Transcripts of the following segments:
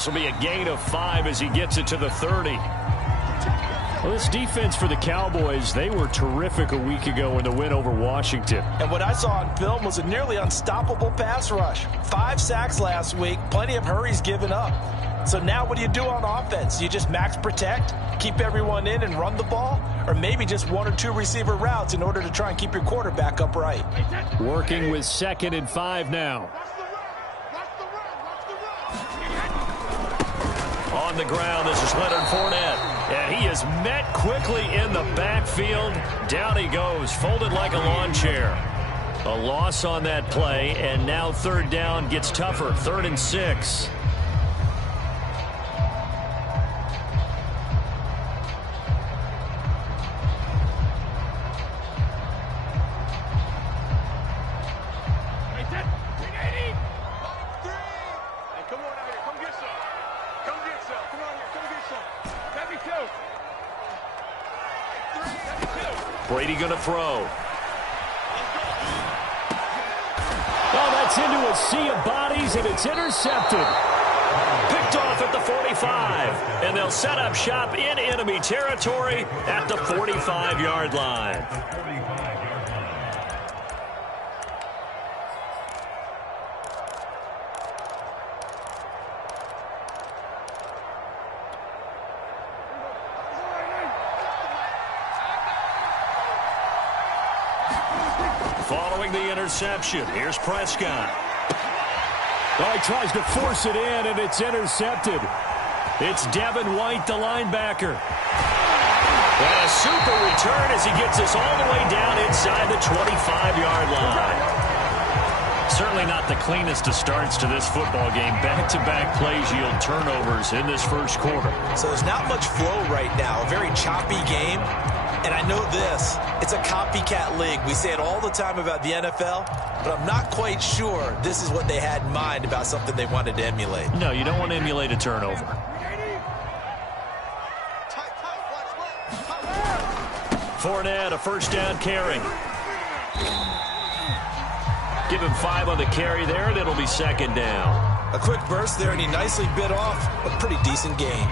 This will be a gain of 5 as he gets it to the 30. Well, this defense for the Cowboys, they were terrific a week ago in the win over Washington. And what I saw on film was a nearly unstoppable pass rush. 5 sacks last week, plenty of hurries given up. So now what do you do on offense? You just max protect, keep everyone in and run the ball? Or maybe just 1 or 2 receiver routes in order to try and keep your quarterback upright? Working with 2nd and 5 now. On the ground, this is Leonard Fournette. And he is met quickly in the backfield. Down he goes, folded like a lawn chair. A loss on that play, and now 3rd down gets tougher. 3rd and 6. Brady going to throw. Oh, that's into a sea of bodies, and it's intercepted. Picked off at the 45, and they'll set up shop in enemy territory at the 45-yard line. Following the interception, here's Prescott. Oh, he tries to force it in, and it's intercepted. It's Devin White, the linebacker. And a super return as he gets us all the way down inside the 25-yard line. Certainly not the cleanest of starts to this football game. Back-to-back plays yield turnovers in this first quarter. So there's not much flow right now. A very choppy game. And I know this, it's a copycat league. We say it all the time about the NFL, but I'm not quite sure this is what they had in mind about something they wanted to emulate. No, you don't want to emulate a turnover. Fournette, a first down carry. Give him 5 on the carry there, and it'll be 2nd down. A quick burst there, and he nicely bit off a pretty decent gain.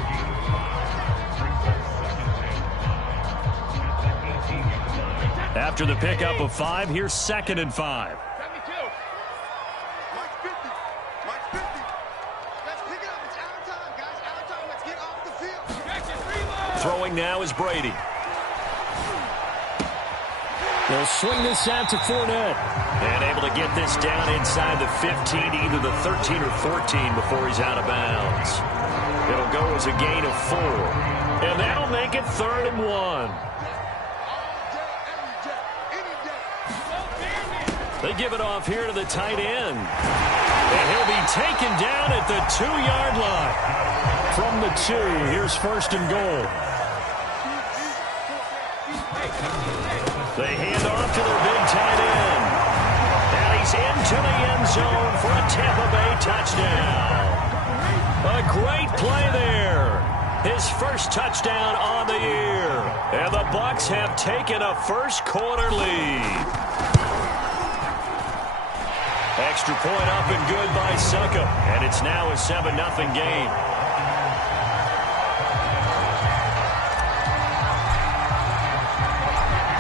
After the pickup of 5, here's 2nd and 5. Throwing now is Brady. They'll swing this out to Fournette. And able to get this down inside the 15, either the 13 or 14 before he's out of bounds. It'll go as a gain of 4. And that'll make it 3rd and 1. They give it off here to the tight end. And he'll be taken down at the 2-yard line. From the 2, here's 1st and goal. They hand off to their big tight end. And he's into the end zone for a Tampa Bay touchdown. A great play there. His first touchdown on the year. And the Bucs have taken a first quarter lead. Extra point up and good by Succop. And it's now a 7-0 game.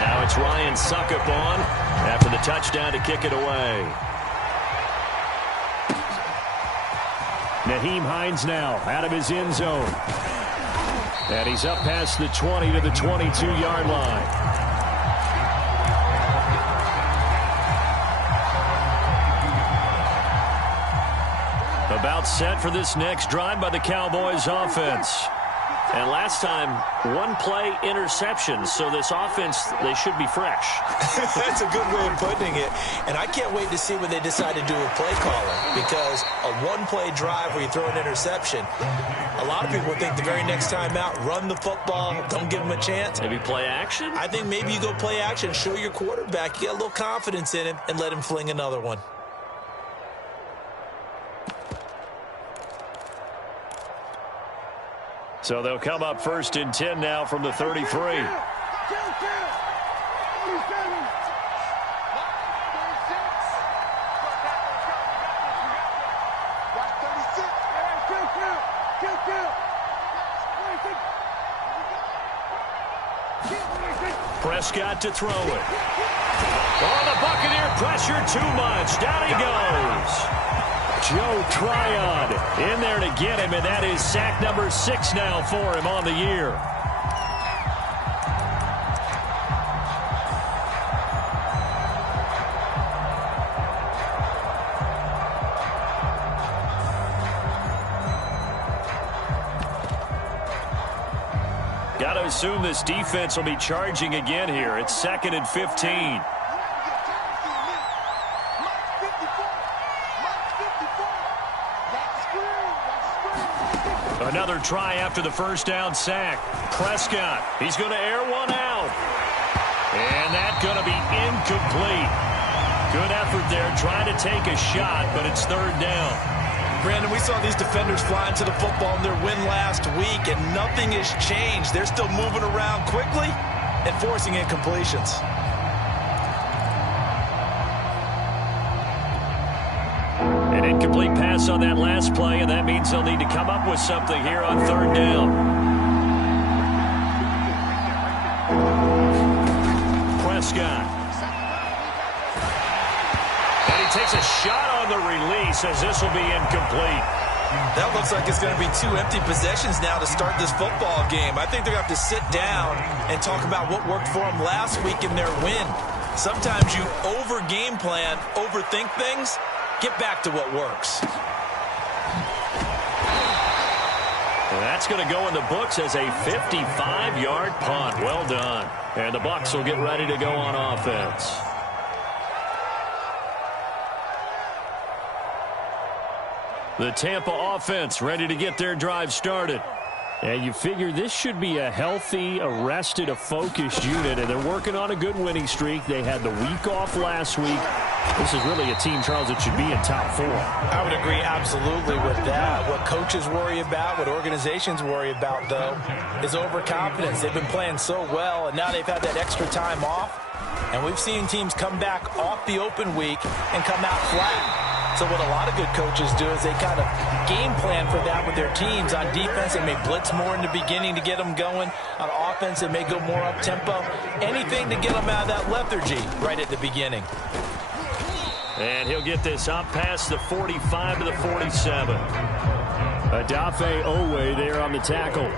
Now it's Ryan Succop on after the touchdown to kick it away. Nyheim Hines now out of his end zone. And he's up past the 20 to the 22-yard line. About set for this next drive by the Cowboys offense. And last time, 1-play interception. So this offense, they should be fresh. That's a good way of putting it. And I can't wait to see when they decide to do a play calling. Because a 1-play drive where you throw an interception, a lot of people think the very next time out, run the football, don't give them a chance. Maybe play action? I think maybe you go play action, show your quarterback, you get a little confidence in him, and let him fling another one. So they'll come up 1st and 10 now from the 33. Prescott to throw it. Oh, the Buccaneer pressure too much. Down he goes. Joe Tryon in there to get him, and that is sack number 6 now for him on the year. Got to assume this defense will be charging again here. It's 2nd and 15. Another try after the first down sack. Prescott, he's going to air one out. And that's going to be incomplete. Good effort there, trying to take a shot, but it's 3rd down. Brandon, we saw these defenders fly into the football in their win last week, and nothing has changed. They're still moving around quickly and forcing incompletions. An incomplete pass on that last play, and that means they'll need to come up with something here on 3rd down. Prescott. And he takes a shot on the release as this will be incomplete. That looks like it's going to be 2 empty possessions now to start this football game. I think they're going to have to sit down and talk about what worked for them last week in their win. Sometimes you over-game plan, overthink things. Get back to what works. And that's going to go in the books as a 55-yard punt. Well done. And the Bucs will get ready to go on offense. The Tampa offense ready to get their drive started. And you figure this should be a healthy, a rested, a focused unit, and they're working on a good winning streak. They had the week off last week. This is really a team, Charles, that should be in top 4. I would agree absolutely with that. What coaches worry about, what organizations worry about, though, is overconfidence. They've been playing so well, and now they've had that extra time off. And we've seen teams come back off the open week and come out flat. So what a lot of good coaches do is they kind of game plan for that with their teams. On defense, they may blitz more in the beginning to get them going. On offense, they may go more up-tempo. Anything to get them out of that lethargy right at the beginning. And he'll get this up past the 45 to the 47. Adafe Owe there on the tackle.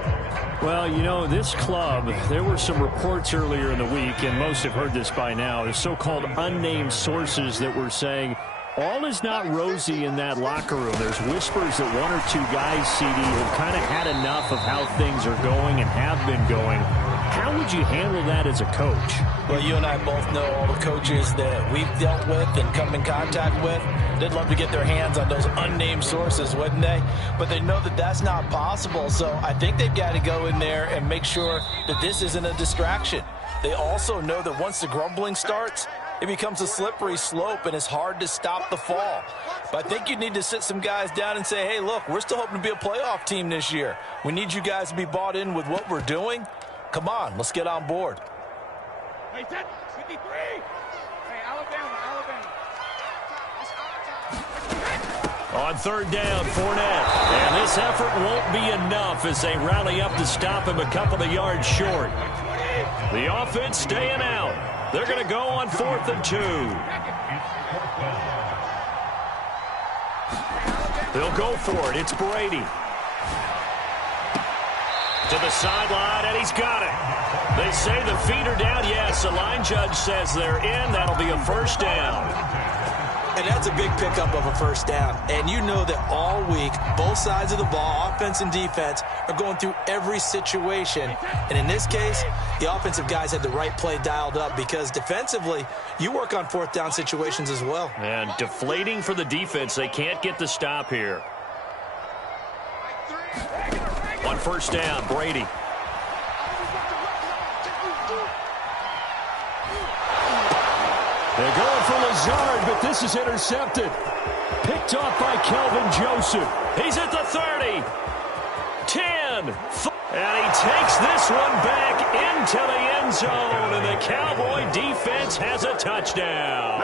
Well, you know, this club, there were some reports earlier in the week, and most have heard this by now, the so-called unnamed sources that were saying all is not rosy in that locker room. There's whispers that 1 or 2 guys, CD, have kind of had enough of how things are going and have been going. How would you handle that as a coach? Well, you and I both know all the coaches that we've dealt with and come in contact with. They'd love to get their hands on those unnamed sources, wouldn't they? But they know that that's not possible. So I think they've got to go in there and make sure that this isn't a distraction. They also know that once the grumbling starts, it becomes a slippery slope, and it's hard to stop the fall. But I think you need to sit some guys down and say, hey, look, we're still hoping to be a playoff team this year. We need you guys to be bought in with what we're doing. Come on, let's get on board. Hey, 10, 53. Hey, Alabama. On 3rd down, Fournette. And this effort won't be enough as they rally up to stop him a couple of yards short. The offense staying out. They're going to go on 4th and 2. They'll go for it. It's Brady. To the sideline, and he's got it. They say the feet are down. Yes, the line judge says they're in. That'll be a 1st down. And that's a big pickup of a 1st down. And you know that all week, both sides of the ball, offense and defense, are going through every situation. And in this case, the offensive guys had the right play dialed up because defensively, you work on 4th down situations as well. And deflating for the defense. They can't get the stop here. On 1st down, Brady. They're going for Lazard, but this is intercepted. Picked off by Kelvin Joseph. He's at the 30. 10. And he takes this one back into the end zone. And the Cowboy defense has a touchdown.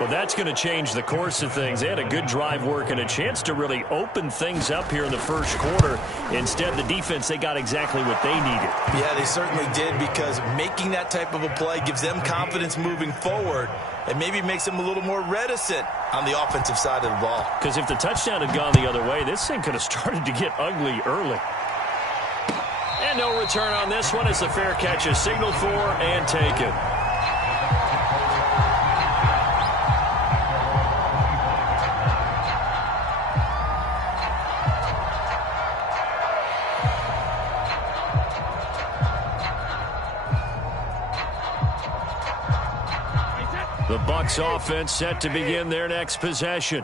Well, that's going to change the course of things. They had a good drive work and a chance to really open things up here in the first quarter. Instead, the defense, they got exactly what they needed. Yeah, they certainly did, because making that type of a play gives them confidence moving forward and maybe makes them a little more reticent on the offensive side of the ball. Because if the touchdown had gone the other way, this thing could have started to get ugly early. And no return on this one as the fair catch is signaled for and taken. The Bucs offense set to begin their next possession.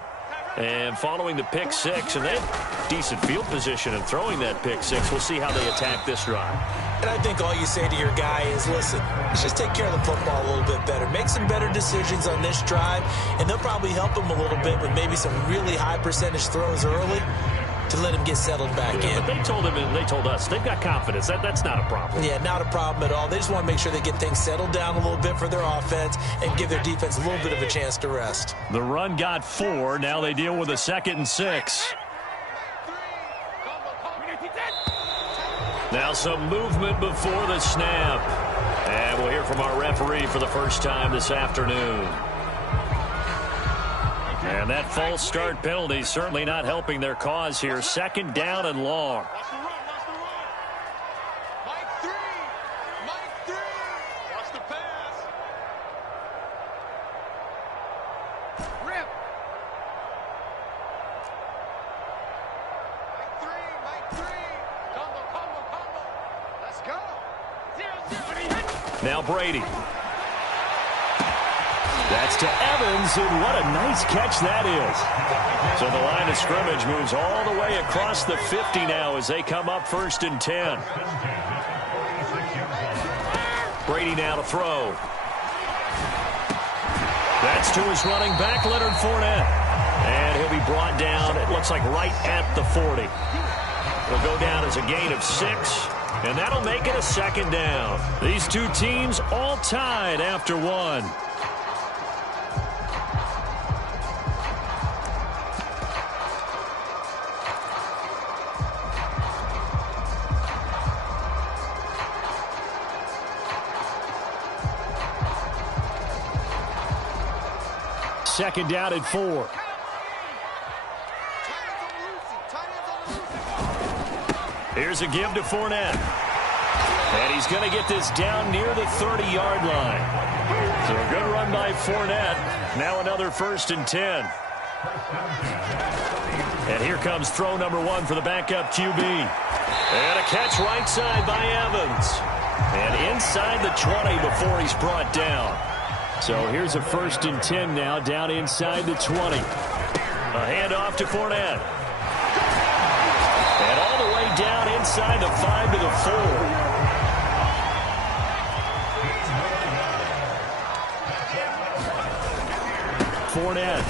And following the pick six, and they have decent field position in throwing that pick six. We'll see how they attack this drive. And I think all you say to your guy is, listen, let's just take care of the football a little bit better. Make some better decisions on this drive, and they'll probably help him a little bit with maybe some really high percentage throws early to let him get settled back in. But they told him, and they told us, they've got confidence. That's not a problem. Yeah, not a problem at all. They just want to make sure they get things settled down a little bit for their offense and give their defense a little bit of a chance to rest. The run got 4. Now they deal with a 2nd and 6. Now some movement before the snap. And we'll hear from our referee for the first time this afternoon. And that false start penalty certainly not helping their cause here. 2nd down and long. Now Brady. That's to Evans, and what a nice catch that is. So the line of scrimmage moves all the way across the 50 now as they come up 1st and 10. Brady now to throw. That's to his running back, Leonard Fournette. And he'll be brought down, it looks like right at the 40. It'll go down as a gain of 6. And that'll make it a 2nd down. These two teams all tied after 1. Second down at 4. Here's a give to Fournette. And he's going to get this down near the 30-yard line. So a good run by Fournette. Now another 1st and 10. And here comes throw number 1 for the backup QB. And a catch right side by Evans. And inside the 20 before he's brought down. So here's a 1st and 10 now, down inside the 20. A handoff to Fournette. And all the way down inside the 5 to the 4. Fournette.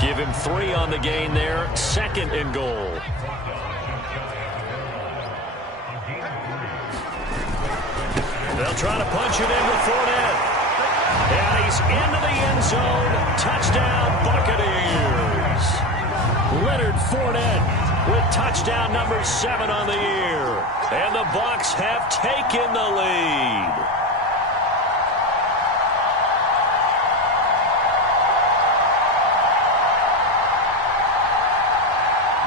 Give him 3 on the gain there. 2nd and goal. They'll try to punch it into Fournette. And he's into the end zone. Touchdown, Buccaneers. Leonard Fournette with touchdown number 7 on the year. And the Bucs have taken the lead.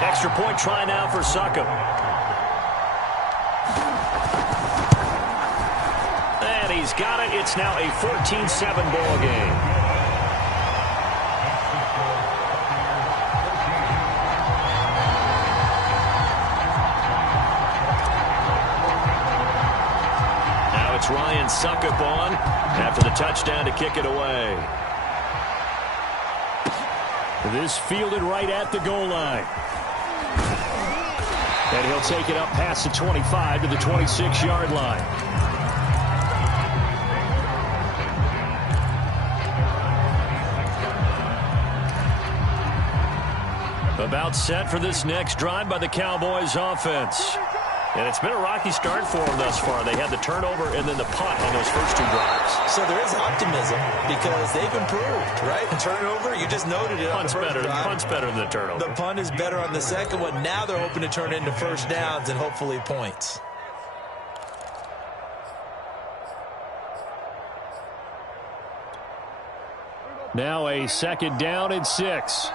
Extra point try now for Succop. And he's got it. It's now a 14-7 ball game. Now it's Ryan Succop on after the touchdown to kick it away. This fielded right at the goal line. And he'll take it up past the 25 to the 26-yard line. About set for this next drive by the Cowboys offense. And it's been a rocky start for them thus far. They had the turnover and then the punt on those first 2 drives. So there is optimism because they've improved, right? And turnover, you just noted it. Punt's better than the turnover. The punt is better on the second one. Now they're hoping to turn into first downs and hopefully points. Now a second down and 6.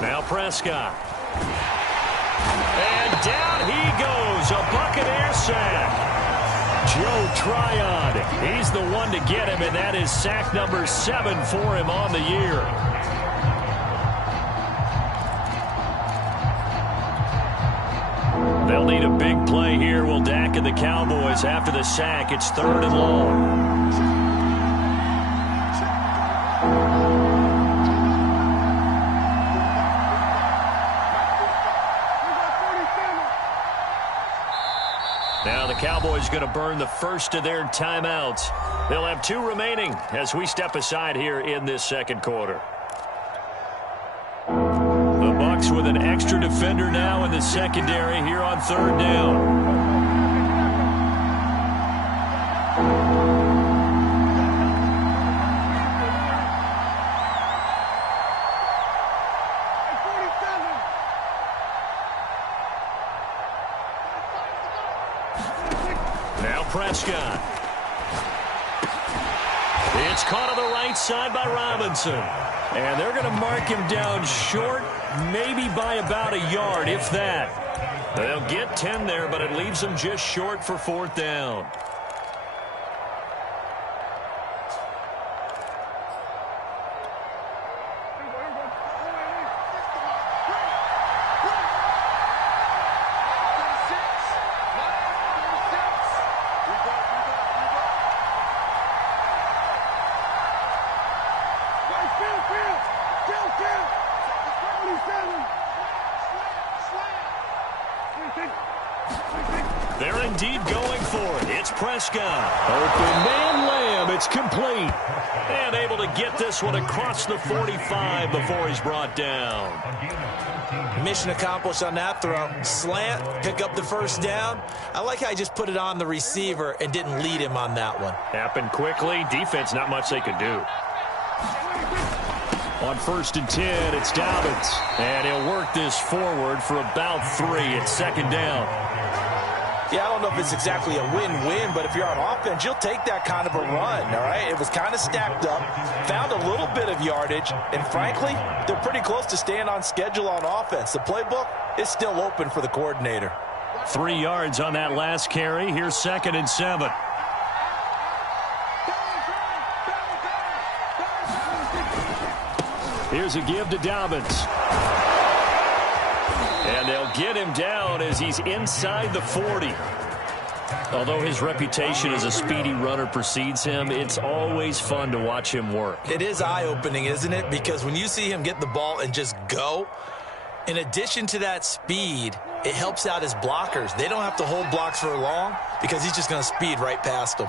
Now Prescott. And down he goes. A Buccaneer sack. Joe Tryon. He's the one to get him, and that is sack number 7 for him on the year. They'll need a big play here. Will Dak and the Cowboys after the sack. It's 3rd and long. Now the Cowboys going to burn the first of their timeouts. They'll have 2 remaining as we step aside here in this second quarter. The Bucs with an extra defender now in the secondary here on 3rd down. Now Prescott. It's caught on the right side by Robinson. And they're going to mark him down short, maybe by about a yard, if that. They'll get 10 there, but it leaves them just short for 4th down. They're indeed going for it. It's Prescott. Open man Lamb. It's complete. And able to get this one across the 45 before he's brought down. Mission accomplished on that throw. Slant, pick up the first down. I like how he just put it on the receiver and didn't lead him on that one. Happened quickly. Defense, not much they could do. On 1st and 10, it's Dobbins. And he'll work this forward for about 3. It's 2nd down. Yeah, I don't know if it's exactly a win-win, but if you're on offense, you'll take that kind of a run, all right? It was kind of stacked up, found a little bit of yardage, and frankly, they're pretty close to staying on schedule on offense. The playbook is still open for the coordinator. 3 yards on that last carry. Here's 2nd and 7. Here's a give to Dobbins. And they'll get him down as he's inside the 40. Although his reputation as a speedy runner precedes him, it's always fun to watch him work. It is eye-opening, isn't it? Because when you see him get the ball and just go, in addition to that speed, it helps out his blockers. They don't have to hold blocks for long because he's just going to speed right past them.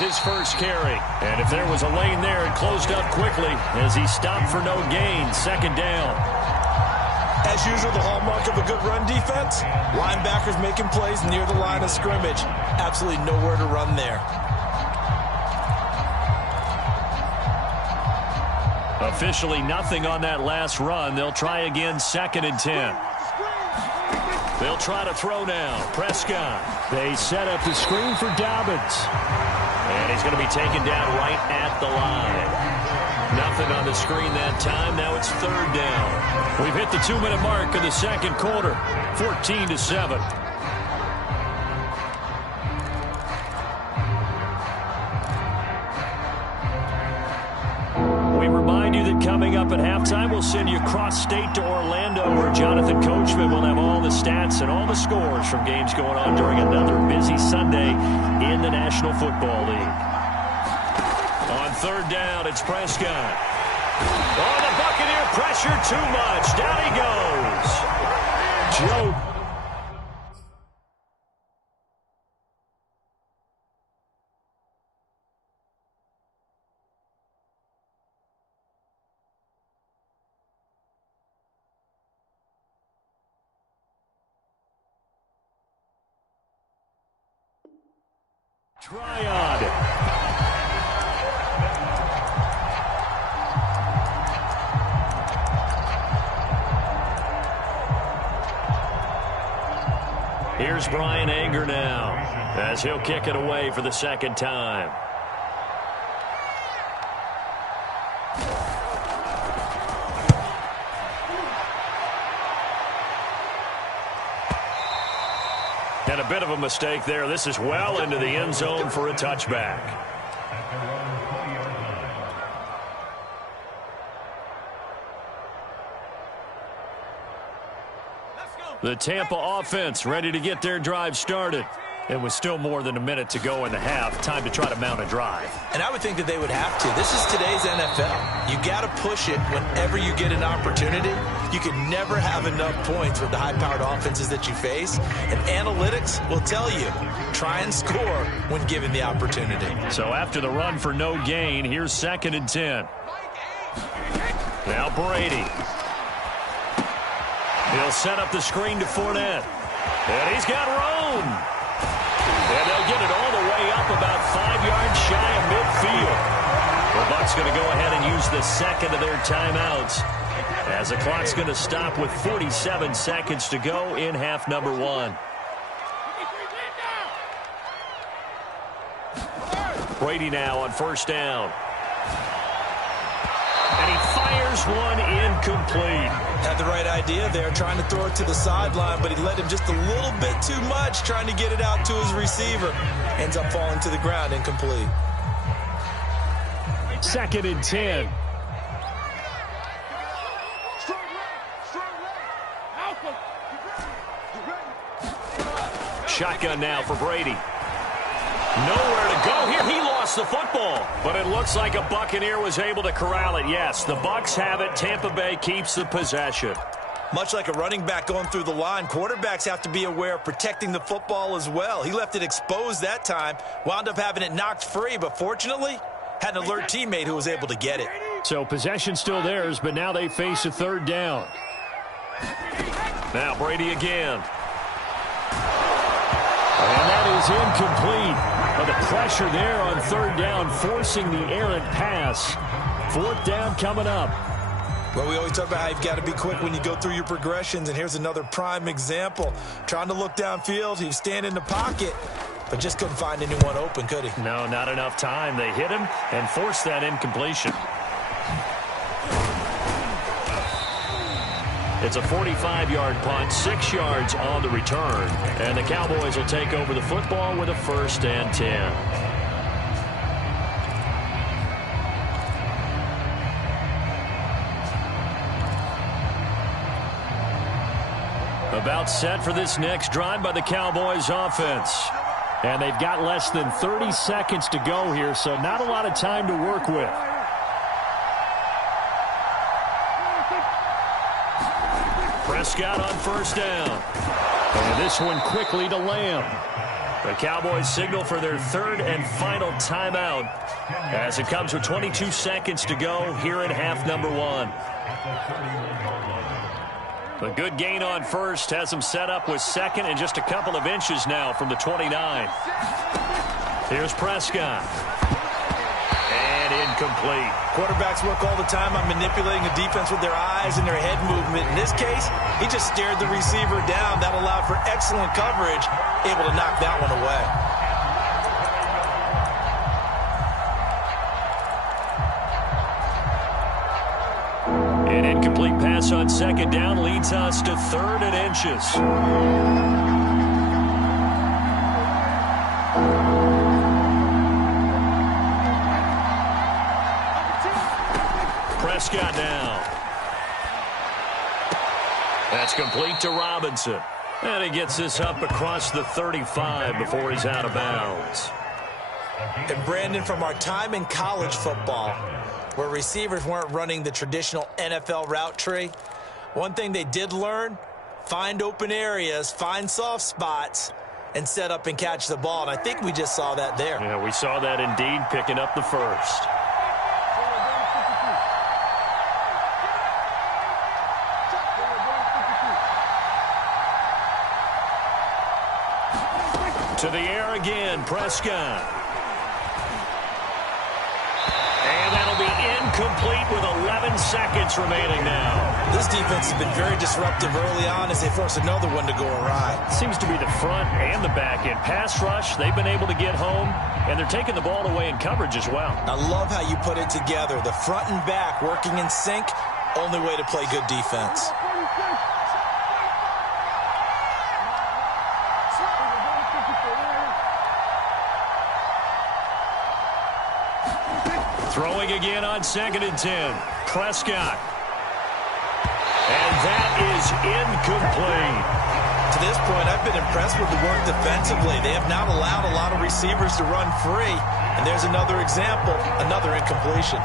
His first carry. And if there was a lane there, it closed up quickly as he stopped for no gain. 2nd down. As usual, the hallmark of a good run defense, linebackers making plays near the line of scrimmage. Absolutely nowhere to run there. Officially nothing on that last run. They'll try again 2nd and 10. They'll try to throw now. Prescott. They set up the screen for Dobbins. And he's going to be taken down right at the line. Nothing on the screen that time. Now it's 3rd down. We've hit the 2-minute mark of the second quarter. 14-7. We remind you that coming up at halftime, we'll send you cross-state to Orlando, where Jonathan Coachman will have all the stats and all the scores from games going on during another busy Sunday in the National Football League. On 3rd down, it's Prescott. Oh, the Buccaneer pressure pressure too much. Down he goes. Joe. Tryon. Here's Brian Anger now, as he'll kick it away for the second time. And a bit of a mistake there. This is well into the end zone for a touchback. The Tampa offense ready to get their drive started. It was still more than a minute to go in the half. Time to try to mount a drive. And I would think that they would have to. This is today's NFL. You got to push it whenever you get an opportunity. You can never have enough points with the high-powered offenses that you face. And analytics will tell you, try and score when given the opportunity. So after the run for no gain, here's 2nd and 10. Now Brady. He'll set up the screen to Fournette. And he's got room. And they'll get it all the way up about 5 yards shy of midfield. The Bucs going to go ahead and use the second of their timeouts, as the clock's going to stop with 47 seconds to go in half number 1. Brady now on 1st down. And he fires one incomplete. Had the right idea there, trying to throw it to the sideline, but he let him just a little bit too much, trying to get it out to his receiver. Ends up falling to the ground, incomplete. 2nd and 10. Shotgun now for Brady. Nowhere to go here. He lost the football, but it looks like a Buccaneer was able to corral it. Yes, the Bucs have it. Tampa Bay keeps the possession. Much like a running back going through the line, quarterbacks have to be aware of protecting the football as well. He left it exposed that time, wound up having it knocked free, but fortunately had an alert teammate who was able to get it. So possession still theirs, but now they face a 3rd down. Now Brady again. And that is incomplete. But the pressure there on 3rd down, forcing the errant pass. 4th down coming up. Well, we always talk about how you've got to be quick when you go through your progressions, and here's another prime example. Trying to look downfield, he was standing in the pocket, but just couldn't find anyone open, could he? No, not enough time. They hit him and forced that incompletion. It's a 45-yard punt, 6 yards on the return. And the Cowboys will take over the football with a 1st and 10. About set for this next drive by the Cowboys offense. And they've got less than 30 seconds to go here, so not a lot of time to work with. Prescott on 1st down. And this one quickly to Lamb. The Cowboys signal for their 3rd and final timeout, as it comes with 22 seconds to go here in half number 1. A good gain on 1st has them set up with 2nd and just a couple of inches now from the 29. Here's Prescott. And incomplete. Quarterbacks work all the time on manipulating the defense with their eyes and their head movement. In this case, he just stared the receiver down. That allowed for excellent coverage, able to knock that one away. An incomplete pass on 2nd down leads us to 3rd and inches. Prescott now. That's complete to Robinson. And he gets this up across the 35 before he's out of bounds. And Brandon, from our time in college football, where receivers weren't running the traditional NFL route tree. One thing they did learn, find open areas, find soft spots, and set up and catch the ball. And I think we just saw that there. Yeah, we saw that indeed, picking up the first. To the air again, Prescott. And that'll be incomplete with 11 seconds remaining now. This defense has been very disruptive early on as they force another one to go awry. Seems to be the front and the back end. Pass rush, they've been able to get home, and they're taking the ball away in coverage as well. I love how you put it together. The front and back working in sync, only way to play good defense. Throwing again on 2nd and 10. Prescott. And that is incomplete. To this point, I've been impressed with the work defensively. They have not allowed a lot of receivers to run free. And there's another example, another incompletion.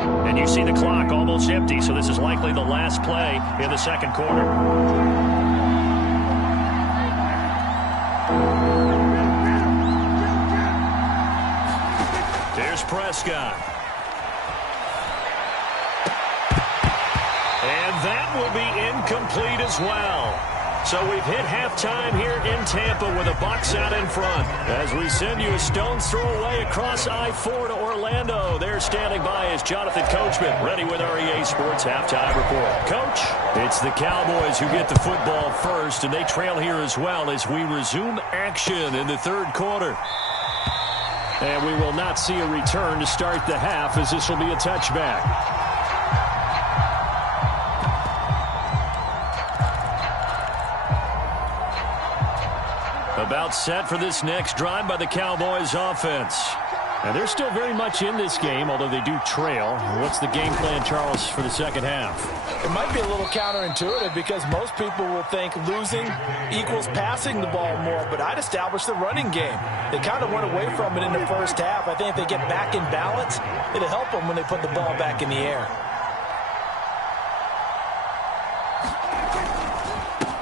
And you see the clock almost empty, so this is likely the last play in the second quarter. There's Prescott. And that will be incomplete as well. So we've hit halftime here in Tampa with the Bucs out in front. As we send you a stone's throw away across I-4 to Orlando. There standing by is Jonathan Coachman, ready with our EA Sports Halftime Report. Coach, it's the Cowboys who get the football first, and they trail here as well as we resume action in the third quarter. And we will not see a return to start the half, as this will be a touchback. About set for this next drive by the Cowboys offense. And they're still very much in this game, although they do trail. What's the game plan, Charles, for the second half? It might be a little counterintuitive because most people will think losing equals passing the ball more, but I'd establish the running game. They kind of went away from it in the first half. I think if they get back in balance, it'll help them when they put the ball back in the air.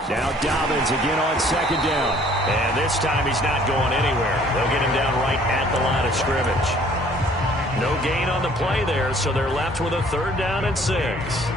Now Dobbins again on 2nd down. And this time he's not going anywhere. They'll get him down right at the line of scrimmage. No gain on the play there, so they're left with a 3rd down and 6.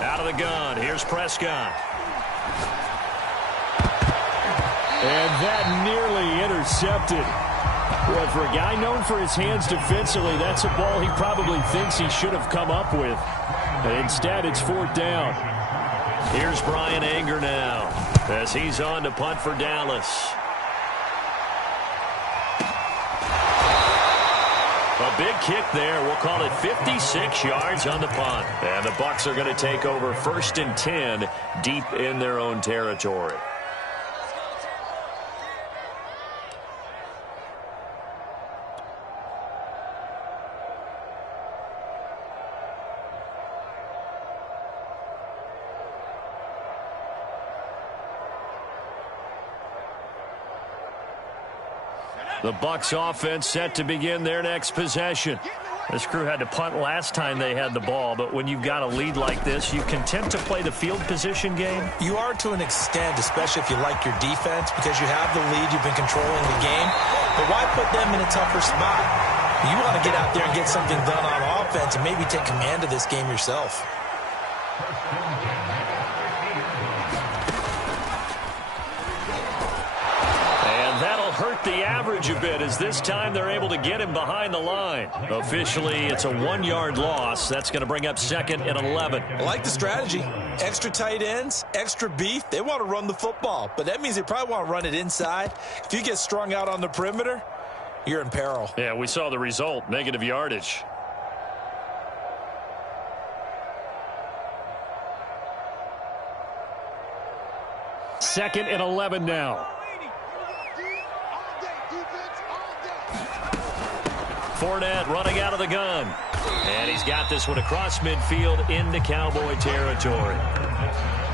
Out of the gun, here's Prescott. And that nearly intercepted. Boy, for a guy known for his hands defensively, that's a ball he probably thinks he should have come up with. But instead, it's 4th down. Here's Brian Anger now as he's on to punt for Dallas. A big kick there. We'll call it 56 yards on the punt. And the Bucs are going to take over 1st and 10 deep in their own territory. The Bucs offense set to begin their next possession. This crew had to punt last time they had the ball, but when you've got a lead like this, you content to play the field position game? You are to an extent, especially if you like your defense, because you have the lead, you've been controlling the game. But why put them in a tougher spot? You want to get out there and get something done on offense and maybe take command of this game yourself. the average a bit, as this time they're able to get him behind the line. Officially, it's a 1-yard loss. That's going to bring up 2nd and 11. I like the strategy. Extra tight ends, extra beef. They want to run the football, but that means they probably want to run it inside. If you get strung out on the perimeter, you're in peril. Yeah, we saw the result, negative yardage. Second and 11 now. Fournette running out of the gun. And he's got this one across midfield into Cowboy territory.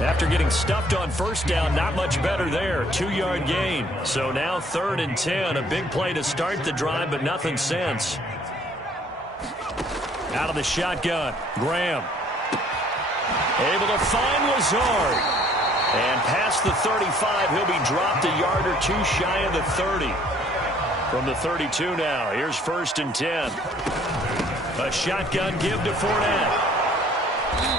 After getting stuffed on first down, not much better there. 2-yard gain. So now 3rd and 10. A big play to start the drive, but nothing since. Out of the shotgun, Graham. Able to find Lazard. And past the 35, he'll be dropped a yard or two shy of the 30. From the 32 now, here's 1st and 10. A shotgun give to Fournette.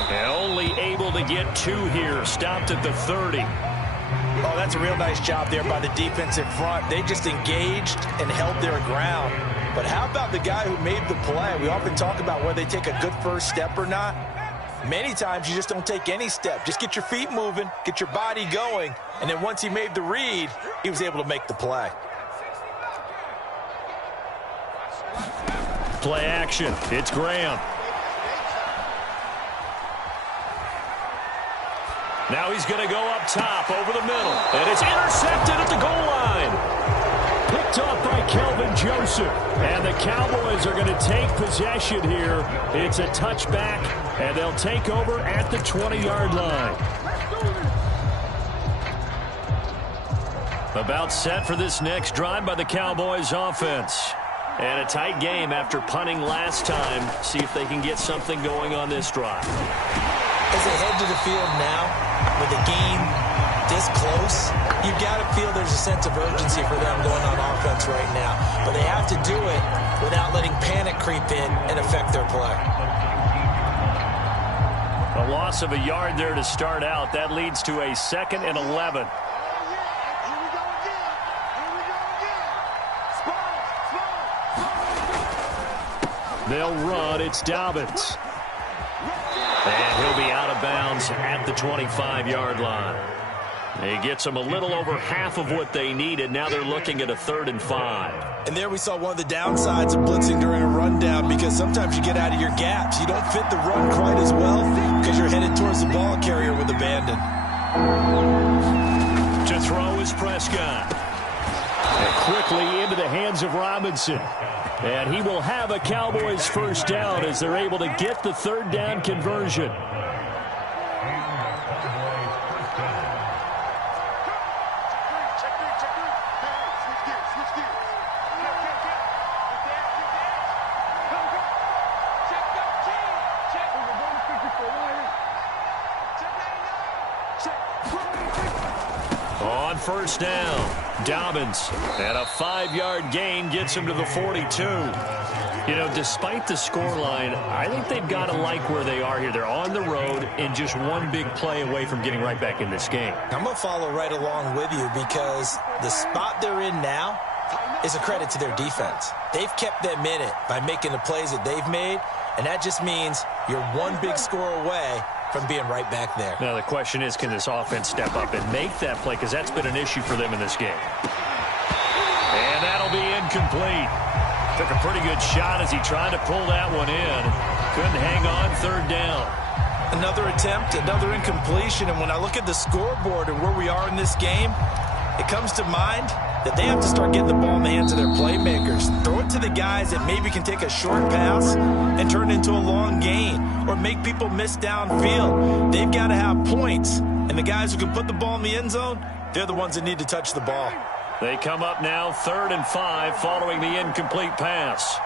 And only able to get 2 here, stopped at the 30. Oh, that's a real nice job there by the defensive front. They just engaged and held their ground. But how about the guy who made the play? We often talk about whether they take a good first step or not. Many times you just don't take any step. Just get your feet moving, get your body going, and then once he made the read, he was able to make the play. Play action. It's Graham. Now he's going to go up top over the middle, and it's intercepted at the goal line. Picked off by Kelvin Joseph. And the Cowboys are going to take possession here. It's a touchback, and they'll take over at the 20-yard line. About set for this next drive by the Cowboys offense. And a tight game after punting last time. See if they can get something going on this drive. As they head to the field now, with the game this close, you've got to feel there's a sense of urgency for them going on offense right now. But they have to do it without letting panic creep in and affect their play. A loss of a yard there to start out. That leads to a 2nd and 11. They'll run. It's Dobbins. And he'll be out of bounds at the 25-yard line. He gets them a little over half of what they needed. Now they're looking at a 3rd and 5. And there we saw one of the downsides of blitzing during a rundown, because sometimes you get out of your gaps. You don't fit the run quite as well because you're headed towards the ball carrier with abandon. To throw is Prescott. And quickly into the hands of Robinson. And he will have a Cowboys first down as they're able to get the 3rd down conversion. On first down, Dobbins, and a 5-yard gain gets him to the 42. You know, despite the scoreline, I think they've got to like where they are here. They're on the road and just one big play away from getting right back in this game. I'm going to follow right along with you, because the spot they're in now is a credit to their defense. They've kept them in it by making the plays that they've made, and that just means you're one big score away from being right back there. Now the question is, can this offense step up and make that play, because that's been an issue for them in this game. And that'll be incomplete. Took a pretty good shot as he tried to pull that one in. Couldn't hang on, 3rd down. Another attempt, another incompletion, and when I look at the scoreboard and where we are in this game, it comes to mind that they have to start getting the ball in the hands of their playmakers. Throw it to the guys that maybe can take a short pass and turn it into a long gain, or make people miss downfield. They've got to have points, and the guys who can put the ball in the end zone, they're the ones that need to touch the ball. They come up now 3rd and 5 following the incomplete pass.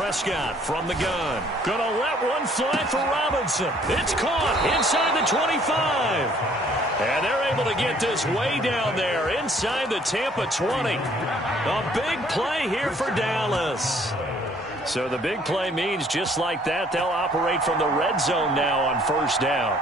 Prescott from the gun. Gonna let one fly for Robinson. It's caught inside the 25. And they're able to get this way down there inside the Tampa 20. A big play here for Dallas. So the big play means just like that, they'll operate from the red zone now on first down.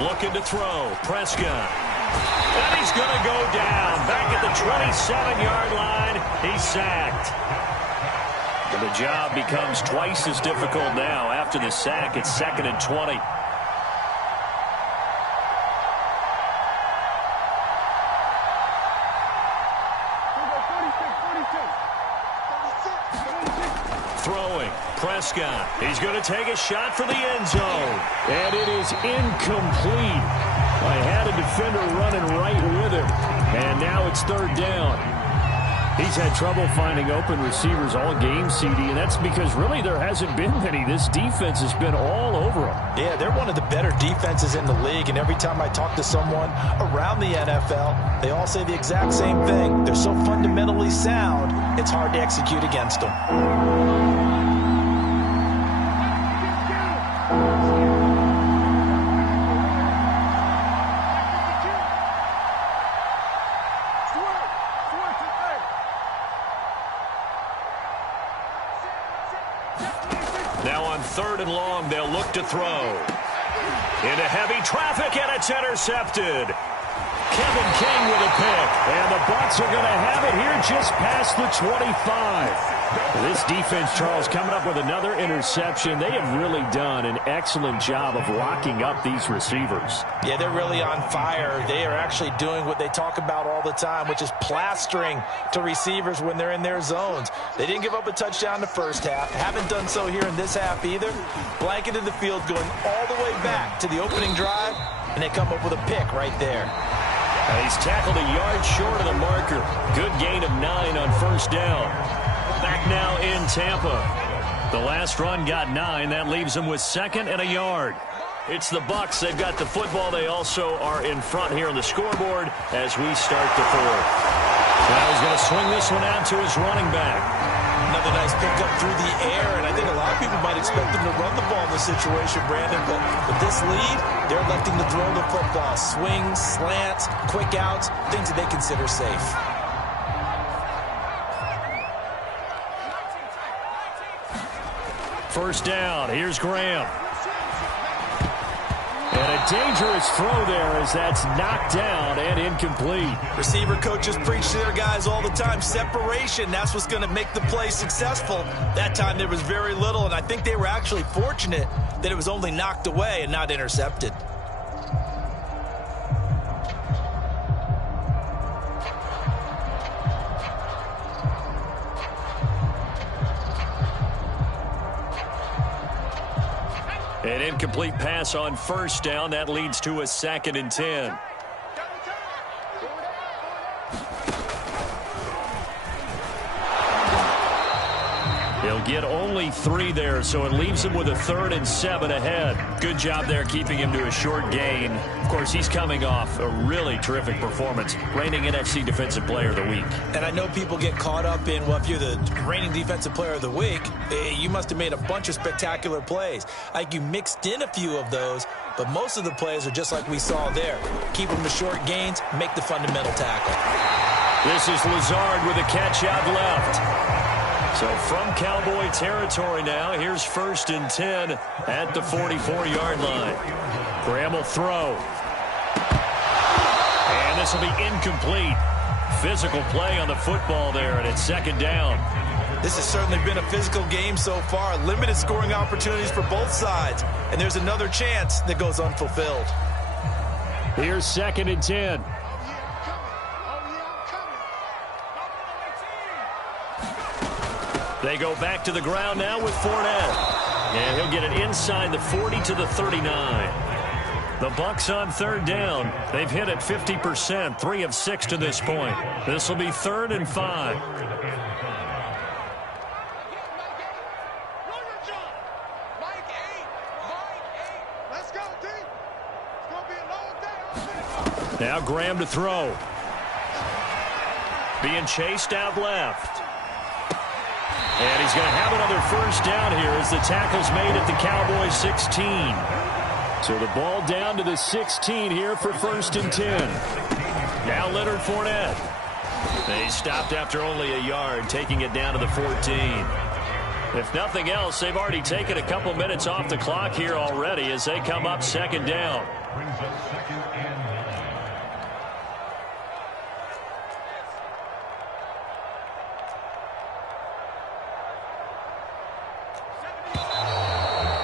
Looking to throw. Prescott. And he's going to go down. Back at the 27-yard line. He's sacked. And the job becomes twice as difficult now. After the sack, it's 2nd and 20. Throwing. Prescott. He's going to take a shot for the end zone. And it is incomplete. I had a defender running right with him. And now it's 3rd down. He's had trouble finding open receivers all game, CD, and that's because really there hasn't been many. This defense has been all over them. Yeah, they're one of the better defenses in the league, and every time I talk to someone around the NFL, they all say the exact same thing. They're so fundamentally sound, it's hard to execute against them. Now on 3rd and long, they'll look to throw. Into heavy traffic, and it's intercepted. Kevin King with a pick. And the Bucs are going to have it here just past the 25. This defense, Charles, coming up with another interception. They have really done an excellent job of locking up these receivers. Yeah, they're really on fire. They are actually doing what they talk about all the time, which is plastering to receivers when they're in their zones. They didn't give up a touchdown the first half. Haven't done so here in this half either. Blanketed the field going all the way back to the opening drive, and they come up with a pick right there. He's tackled a yard short of the marker. Good gain of 9 on first down. Back now in Tampa. The last run got 9. That leaves them with 2nd and a yard. It's the Bucs. They've got the football. They also are in front here on the scoreboard as we start the 4th. Now he's going to swing this one out to his running back. Another nice pickup through the air, and I think a lot of people might expect them to run the ball in this situation, Brandon, but with this lead, they're electing to throw the football. Swings, slants, quick outs, things that they consider safe. First down. Here's Graham. And a dangerous throw there as that's knocked down and incomplete. Receiver coaches preach to their guys all the time. Separation, that's what's going to make the play successful. That time there was very little, and I think they were actually fortunate that it was only knocked away and not intercepted. An incomplete pass on first down. That leads to a 2nd and 10. He'll get only 3 there, so it leaves him with a 3rd and 7 ahead. Good job there keeping him to a short gain. Of course, he's coming off a really terrific performance, reigning NFC Defensive Player of the Week. And I know people get caught up in, well, if you're the reigning Defensive Player of the Week, you must have made a bunch of spectacular plays. Like you mixed in a few of those, but most of the plays are just like we saw there. Keep them to short gains, make the fundamental tackle. This is Lazard with a catch out left. So from Cowboy territory now, here's 1st and 10 at the 44-yard line. Graham will throw. And this will be incomplete. Physical play on the football there, and it's 2nd down. This has certainly been a physical game so far. Limited scoring opportunities for both sides. And there's another chance that goes unfulfilled. Here's 2nd and 10. They go back to the ground now with Fournette. And he'll get it inside the 40 to the 39. The Bucs on 3rd down. They've hit it 50%, 3 of 6 to this point. This will be 3rd and 5. Let's go, team. Let's go. Now Graham to throw. Being chased out left. And he's going to have another first down here as the tackle's made at the Cowboys 16. So the ball down to the 16 here for 1st and 10. Now Leonard Fournette. They stopped after only a yard, taking it down to the 14. If nothing else, they've already taken a couple minutes off the clock here already as they come up 2nd down.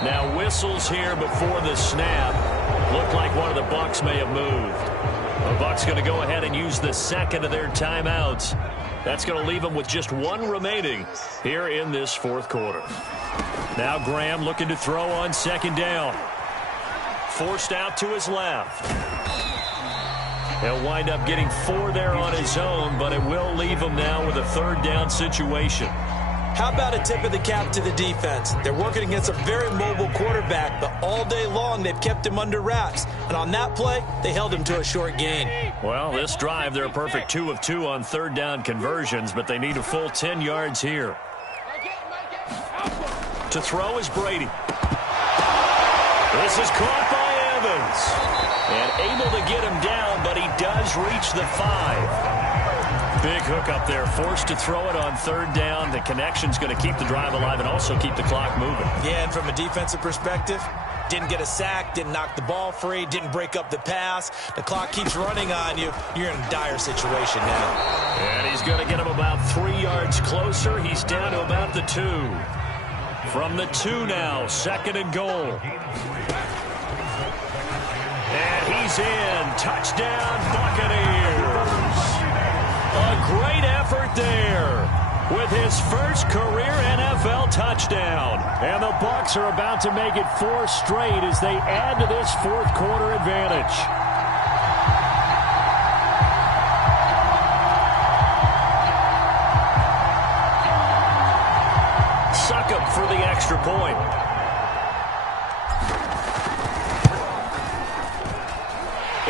Now whistles here before the snap. Looked like one of the Bucs may have moved. The Bucs going to go ahead and use the second of their timeouts. That's going to leave them with just one remaining here in this 4th quarter. Now Graham looking to throw on 2nd down. Forced out to his left. He'll wind up getting 4 there on his own, but it will leave him now with a 3rd down situation. How about a tip of the cap to the defense? They're working against a very mobile quarterback, but all day long they've kept him under wraps. And on that play, they held him to a short gain. Well, this drive, they're a perfect 2 of 2 on 3rd down conversions, but they need a full 10 yards here. To throw is Brady. This is caught by Evans. And able to get him down, but he does reach the 5. Big hook up there, forced to throw it on 3rd down. The connection's going to keep the drive alive and also keep the clock moving. Yeah, and from a defensive perspective, didn't get a sack, didn't knock the ball free, didn't break up the pass. The clock keeps running on you. You're in a dire situation now. And he's going to get him about 3 yards closer. He's down to about the 2. From the 2 now, 2nd and goal. And he's in. Touchdown, Buccaneers. A great effort there with his first career NFL touchdown. And the Bucs are about to make it 4 straight as they add to this 4th quarter advantage. Succop for the extra point.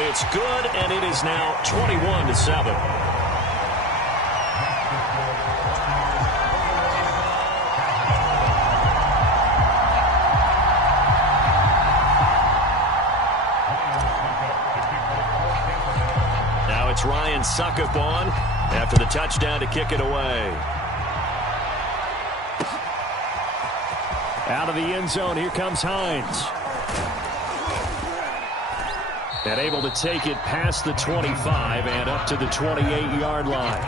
It's good, and it is now 21-7. It's Ryan Succop on after the touchdown to kick it away. Out of the end zone, here comes Hines. And able to take it past the 25 and up to the 28-yard line.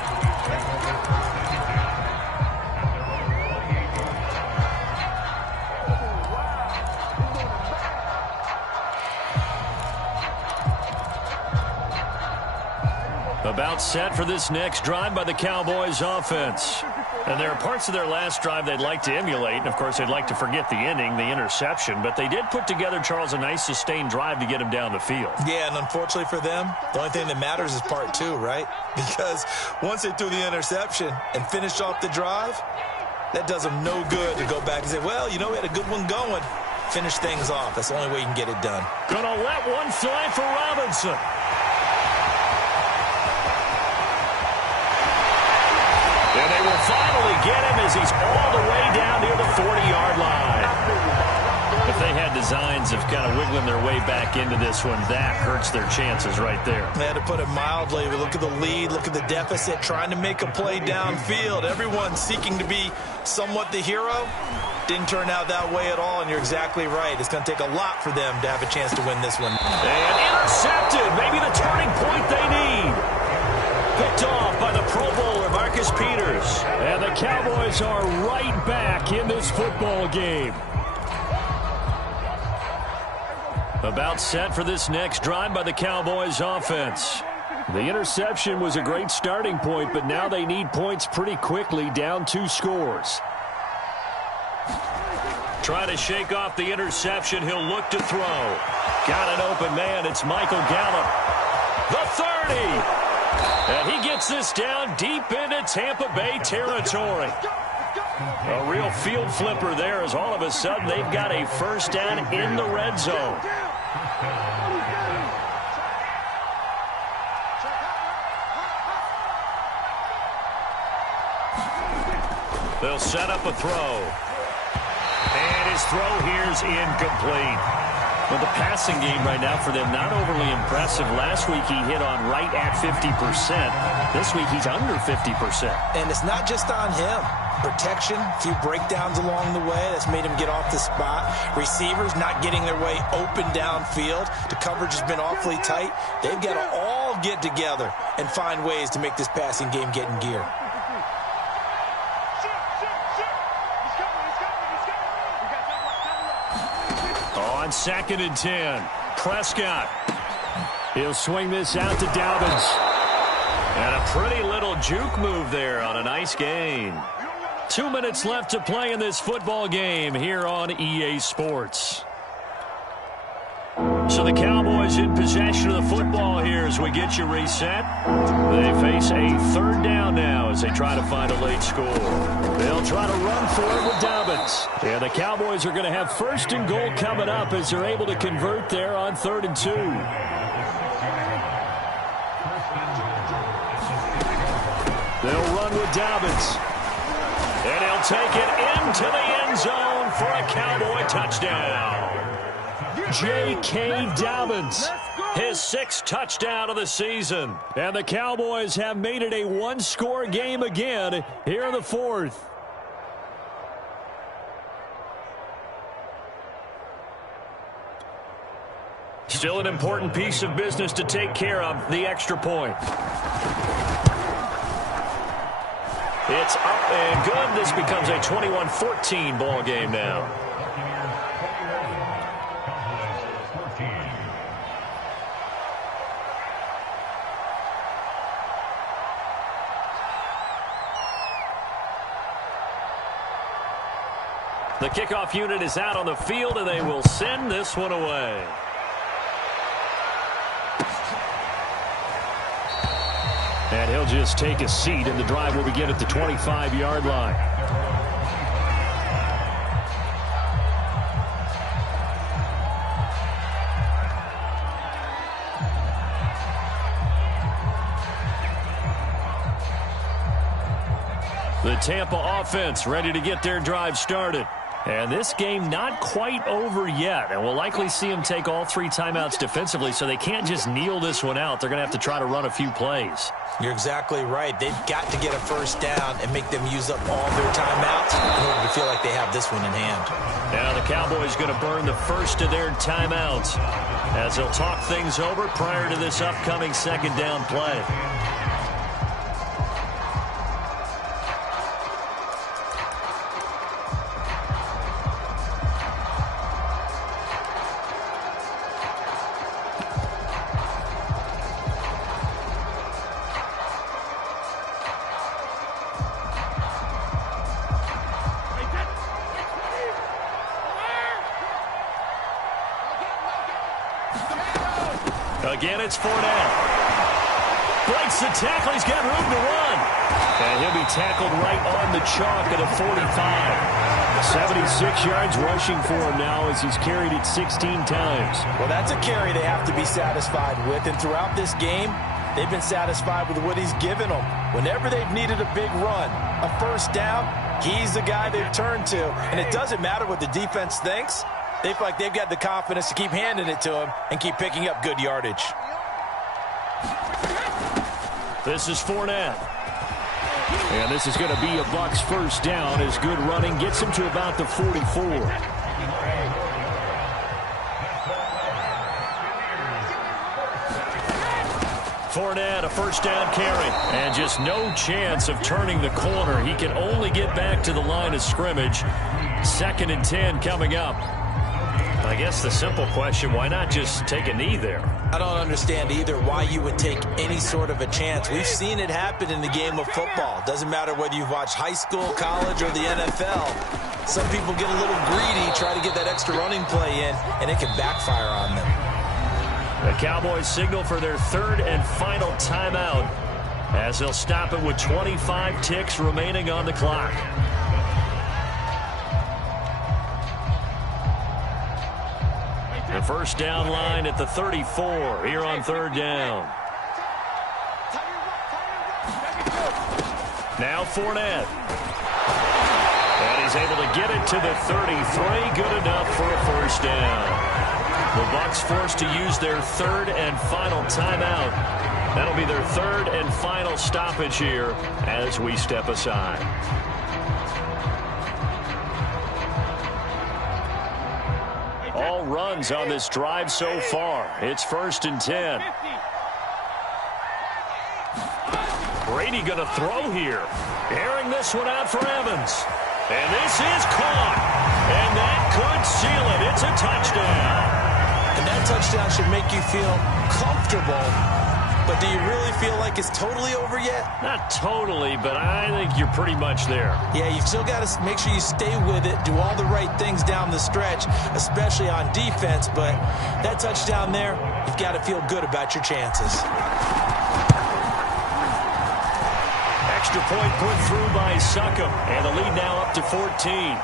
About set for this next drive by the Cowboys offense. And there are parts of their last drive they'd like to emulate. And, of course, they'd like to forget the inning, the interception. But they did put together, Charles, a nice sustained drive to get him down the field. Yeah, and unfortunately for them, the only thing that matters is part 2, right? Because once they threw the interception and finished off the drive, that does them no good to go back and say, well, you know, we had a good one going. Finish things off. That's the only way you can get it done. Gonna let one fly for Robinson. And they will finally get him as he's all the way down near the 40-yard line. If they had designs of kind of wiggling their way back into this one, that hurts their chances right there. They had to put it mildly. We look at the lead, look at the deficit, trying to make a play downfield. Everyone seeking to be somewhat the hero. Didn't turn out that way at all, and you're exactly right. It's going to take a lot for them to have a chance to win this one. And intercepted. Maybe the turning point they need. Picked off by the Pro Bowler, Marcus Peters. And the Cowboys are right back in this football game. About set for this next drive by the Cowboys offense. The interception was a great starting point, but now they need points pretty quickly, down 2 scores. Trying to shake off the interception. He'll look to throw. Got an open man. It's Michael Gallup. The 30. And he gets this down deep into Tampa Bay territory. A real field flipper there as all of a sudden they've got a first down in the red zone. They'll set up a throw. And his throw here is incomplete. Well, the passing game right now for them, not overly impressive. Last week he hit on right at 50%. This week he's under 50%. And it's not just on him. Protection, a few breakdowns along the way. That's made him get off the spot. Receivers not getting their way open downfield. The coverage has been awfully tight. They've got to all get together and find ways to make this passing game get in gear. On 2nd and 10, Prescott. He'll swing this out to Dobbins. And a pretty little juke move there on a nice gain. 2 minutes left to play in this football game here on EA Sports. So the Cowboys in possession of the football here as we get you reset. They face a 3rd down now as they try to find a late score. They'll try to run for it with Dobbins. And the Cowboys are going to have 1st and goal coming up as they're able to convert there on 3rd and 2. They'll run with Dobbins. And he'll take it into the end zone for a Cowboy touchdown. J.K. Dobbins, his 6th touchdown of the season. And the Cowboys have made it a 1-score game again here in the 4th. Still an important piece of business to take care of, the extra point. It's up and good. This becomes a 21-14 ball game now. The kickoff unit is out on the field, and they will send this one away. And he'll just take a seat, and the drive will begin at the 25-yard line. The Tampa offense ready to get their drive started. And this game not quite over yet. And we'll likely see them take all 3 timeouts defensively, so they can't just kneel this one out. They're going to have to try to run a few plays. You're exactly right. They've got to get a 1st down and make them use up all their timeouts in order to feel like they have this one in hand. Now the Cowboys going to burn the 1st of their timeouts as they'll talk things over prior to this upcoming 2nd down play. Again, it's Fournette. Breaks the tackle. He's got room to run. And he'll be tackled right on the chalk at a 45. 76 yards rushing for him now as he's carried it 16 times. Well, that's a carry they have to be satisfied with. And throughout this game, they've been satisfied with what he's given them. Whenever they've needed a big run, a 1st down, he's the guy they've turned to. And it doesn't matter what the defense thinks. They feel like they've got the confidence to keep handing it to him and keep picking up good yardage. This is Fournette. And this is going to be a Bucs 1st down as good running gets him to about the 44. Fournette, a 1st down carry. And just no chance of turning the corner. He can only get back to the line of scrimmage. 2nd and 10 coming up. I guess the simple question, why not just take a knee there? I don't understand either why you would take any sort of a chance. We've seen it happen in the game of football. Doesn't matter whether you've watched high school, college, or the NFL. Some people get a little greedy, try to get that extra running play in, and it can backfire on them. The Cowboys signal for their 3rd and final timeout as they'll stop it with 25 ticks remaining on the clock. The 1st down line at the 34 here on 3rd down. Now Fournette. And he's able to get it to the 33. Good enough for a first down. The Bucs forced to use their third and final timeout. That'll be their third and final stoppage here as we step aside. All runs on this drive so far. It's 1st and 10. Brady going to throw here. Airing this one out for Evans. And this is caught. And that could seal it. It's a touchdown. And that touchdown should make you feel comfortable. But do you really feel like it's totally over yet? Not totally, but I think you're pretty much there. Yeah, you've still got to make sure you stay with it, do all the right things down the stretch, especially on defense. But that touchdown there, you've got to feel good about your chances. Extra point put through by Succop, and the lead now up to 14.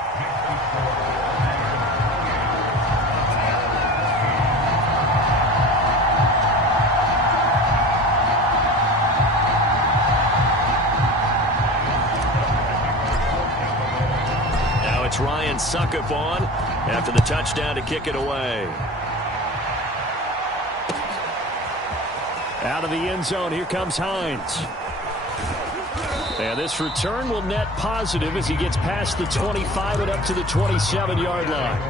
It's Ryan Succop on after the touchdown to kick it away. Out of the end zone, here comes Hines. And this return will net positive as he gets past the 25 and up to the 27-yard line.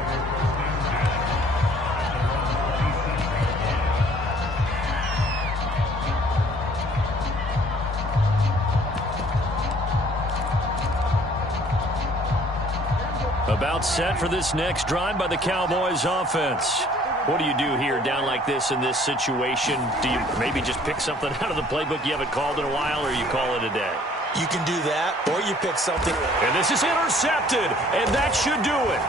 About set for this next drive by the Cowboys offense. What do you do here down like this in this situation? Do you maybe just pick something out of the playbook you haven't called in a while, or you call it a day? You can do that, or you pick something. And this is intercepted, and that should do it.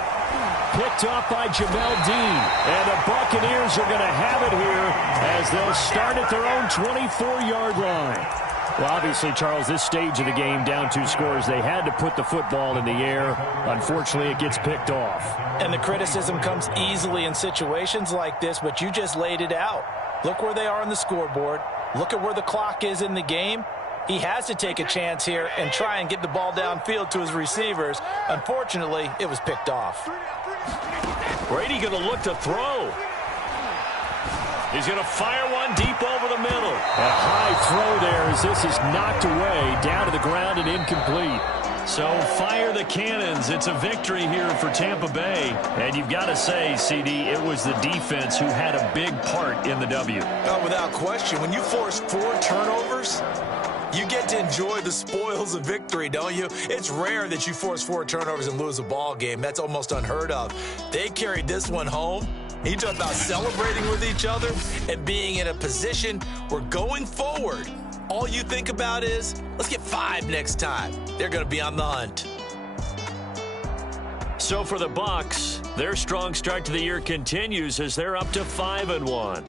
Picked off by Jamel Dean, and the Buccaneers are going to have it here as they'll start at their own 24-yard line. Well, obviously, Charles, this stage of the game, down 2 scores, they had to put the football in the air. Unfortunately, it gets picked off. And the criticism comes easily in situations like this, but you just laid it out. Look where they are on the scoreboard. Look at where the clock is in the game. He has to take a chance here and try and get the ball downfield to his receivers. Unfortunately, it was picked off. Brady going to look to throw. He's going to fire one deep over the middle. A high throw there as this is knocked away, down to the ground and incomplete. So fire the cannons. It's a victory here for Tampa Bay. And you've got to say, CD, it was the defense who had a big part in the W. Oh, without question. When you force 4 turnovers, you get to enjoy the spoils of victory, don't you? It's rare that you force 4 turnovers and lose a ball game. That's almost unheard of. They carried this one home. You talk about celebrating with each other and being in a position where going forward, all you think about is, let's get 5 next time. They're going to be on the hunt. So for the Bucs, their strong start to the year continues as they're up to 5-1.